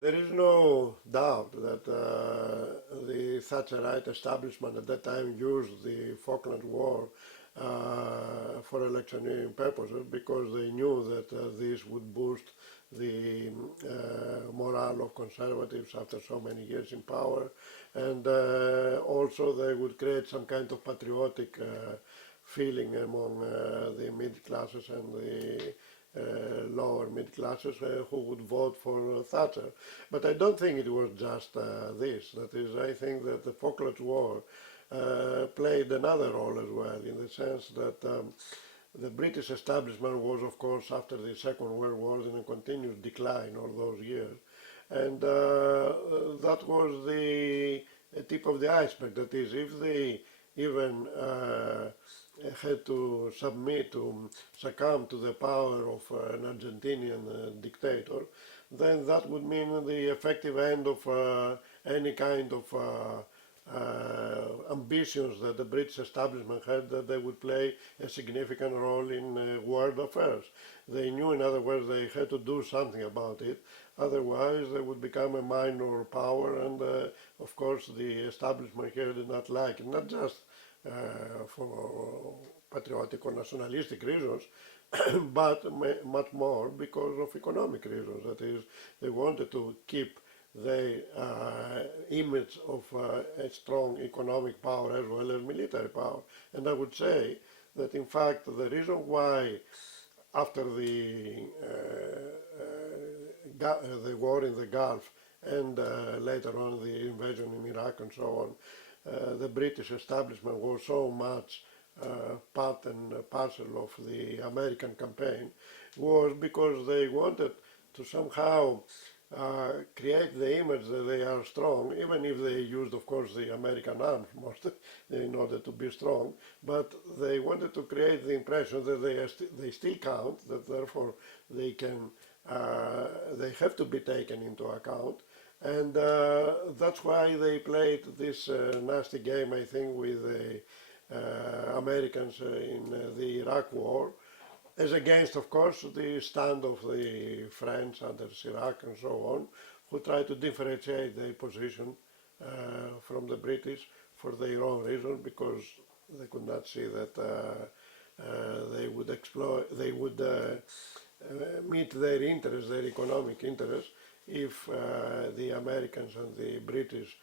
There is no doubt that the Thatcherite establishment at that time used the Falkland War for electioneering purposes because they knew that this would boost the morale of conservatives after so many years in power, and also they would create some kind of patriotic feeling among the mid classes and the lower mid classes who would vote for Thatcher. But I don't think it was just this. That is, I think that the Falklands War played another role as well, in the sense that the British establishment was, of course, after the Second World War in a continuous decline all those years. And that was the tip of the iceberg. That is, if they even had to submit, to succumb to the power of an Argentinian dictator, then that would mean the effective end of any kind of ambitions that the British establishment had, that they would play a significant role in world affairs. They knew, in other words, they had to do something about it, otherwise they would become a minor power, and of course the establishment here did not like it, not just for patriotic or nationalistic reasons, but much more because of economic reasons. That is, they wanted to keep the image of a strong economic power as well as military power. And I would say that, in fact, the reason why after the war in the Gulf and later on the invasion in Iraq and so on, the British establishment was so much part and parcel of the American campaign, was because they wanted to somehow create the image that they are strong, even if they used, of course, the American arms most in order to be strong, but they wanted to create the impression that they still count, that therefore they can, they have to be taken into account. And that's why they played this nasty game, I think, with the Americans in the Iraq War, as against, of course, the stand of the French under Chirac and so on, who tried to differentiate their position from the British for their own reasons, because they could not see that they would exploit, they would meet their interests, their economic interests, if the Americans and the British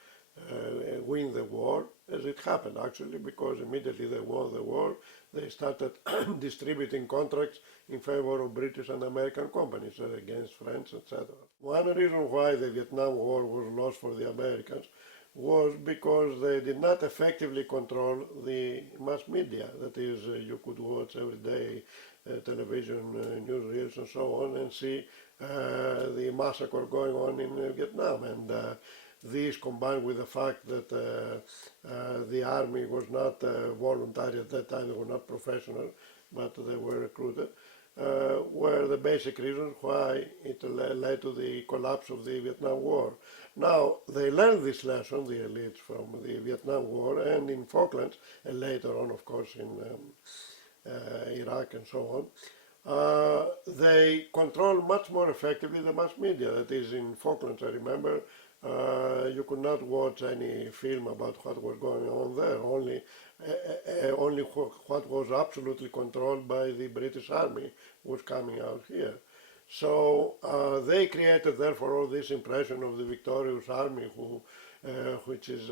win the war, as it happened actually, because immediately they won the war, they started distributing contracts in favor of British and American companies against French, etc. One reason why the Vietnam War was lost for the Americans was because they did not effectively control the mass media. That is, you could watch every day television, newsreels and so on, and see the massacre going on in Vietnam. And this, combined with the fact that the army was not voluntary at that time, they were not professional, but they were recruited, were the basic reasons why it led to the collapse of the Vietnam War. Now, they learned this lesson, the elites, from the Vietnam War and in Falklands, and later on, of course, in Iraq and so on. They control much more effectively the mass media. That is, in Falklands, I remember, you could not watch any film about what was going on there, only what was absolutely controlled by the British Army was coming out here. So they created, therefore, all this impression of the victorious army which is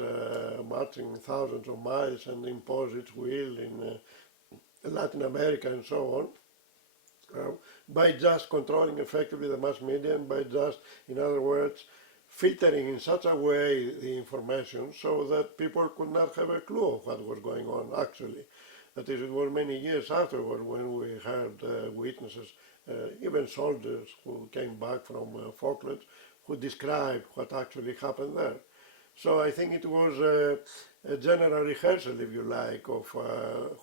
marching thousands of miles and impose its will in Latin America and so on, by just controlling effectively the mass media and by just, in other words, filtering in such a way the information so that people could not have a clue of what was going on actually. That is, it was many years afterward when we heard witnesses, even soldiers who came back from Falklands, who described what actually happened there. So I think it was a general rehearsal, if you like, of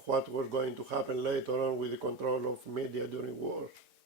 what was going to happen later on with the control of media during wars.